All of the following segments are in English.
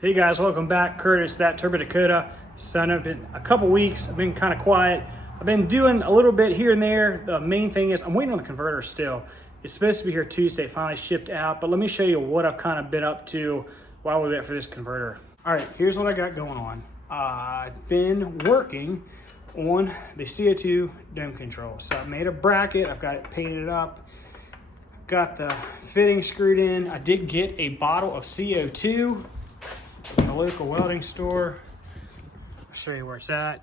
Hey guys, welcome back. Curtis, ThatTurboDakota. Son, I've been a couple weeks. I've been kind of quiet. I've been doing a little bit here and there. The main thing is I'm waiting on the converter still. It's supposed to be here Tuesday. It finally shipped out, but let me show you what I've kind of been up to while we wait for this converter. All right, here's what I got going on. I've been working on the CO2 dome control. So I made a bracket. I've got it painted up. Got the fitting screwed in. I did get a bottle of CO2 in a local welding store. I'll show you where it's at.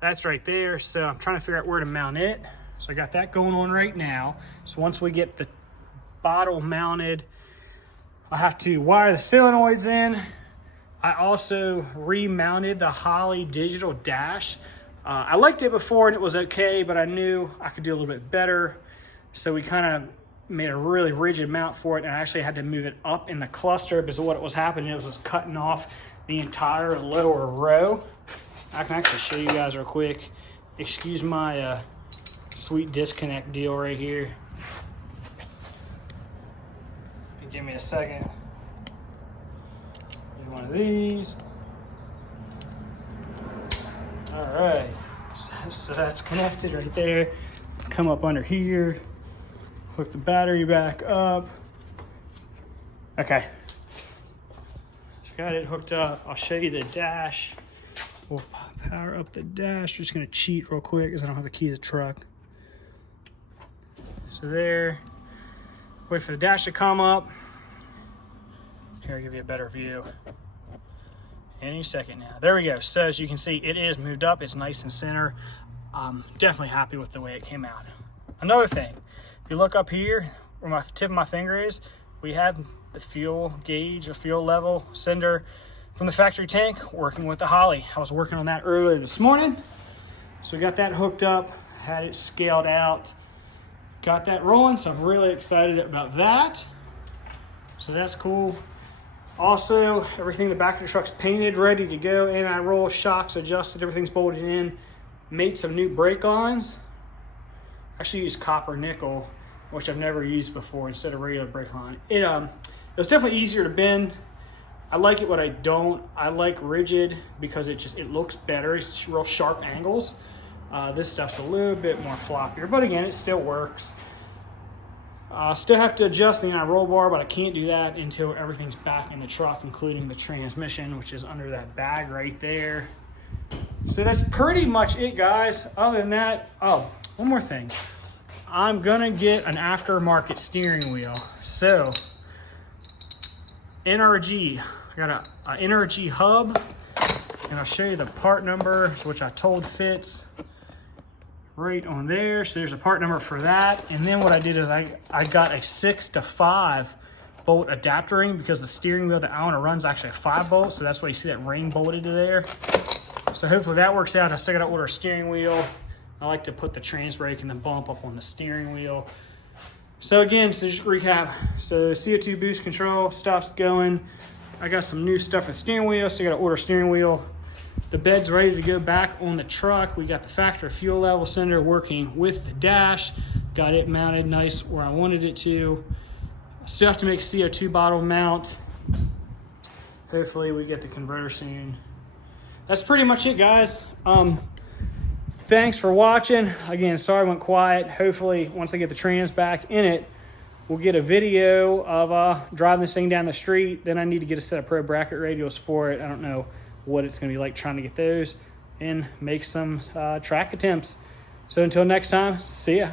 That's right there. So I'm trying to figure out where to mount it. So I got that going on right now. So once we get the bottle mounted, I have to wire the solenoids in. I also remounted the Holley digital dash. I liked it before and it was okay, but I knew I could do a little bit better. So we kind of made a really rigid mount for it, and I actually had to move it up in the cluster because of what was happening. It was just cutting off the entire lower row. I can actually show you guys real quick. Excuse my sweet disconnect deal right here. Give me a second. Use one of these. All right, so that's connected right there. Come up under here. Hook the battery back up. Okay. So got it hooked up. I'll show you the dash. We'll power up the dash. Just gonna cheat real quick because I don't have the key to the truck. So there. Wait for the dash to come up. Here, I'll give you a better view. Any second now. There we go. So as you can see, it is moved up. It's nice and center. I'm definitely happy with the way it came out. Another thing. If you look up here where my tip of my finger is, we have the fuel gauge, the fuel level sender from the factory tank working with the Holley. I was working on that earlier this morning. So we got that hooked up, had it scaled out, got that rolling. So I'm really excited about that. So that's cool. Also, everything in the back of the truck's painted, ready to go. Anti-roll, shocks adjusted, everything's bolted in. Made some new brake lines. Actually used copper nickel, which I've never used before, instead of regular brake line. It was definitely easier to bend. I like it, what I don't. I like rigid because it looks better. It's real sharp angles. This stuff's a little bit more floppier, but again, it still works. Still have to adjust the roll bar, but I can't do that until everything's back in the truck, including the transmission, which is under that bag right there. So that's pretty much it, guys. Other than that, oh, one more thing. I'm gonna get an aftermarket steering wheel. So, NRG, I got a NRG hub, and I'll show you the part number, which I told fits right on there. So there's a part number for that. And then what I did is I got a 6 to 5 bolt adapter ring because the steering wheel that I wanna run is actually a 5 bolt. So that's why you see that ring bolted to there. So hopefully that works out. I still gotta order a steering wheel. I like to put the trans brake and the bump up on the steering wheel. So again, so just recap. So CO2 boost control stuff's going. I got some new stuff with steering wheel, so I gotta order a steering wheel. The bed's ready to go back on the truck. We got the factory fuel level sender working with the dash. Got it mounted nice where I wanted it to. Still have to make CO2 bottle mount. Hopefully we get the converter soon. That's pretty much it, guys. Thanks for watching. Again, sorry I went quiet. Hopefully, once I get the trans back in it, we'll get a video of driving this thing down the street. Then I need to get a set of pro bracket radials for it. I don't know what it's gonna be like trying to get those and make some track attempts. So until next time, see ya.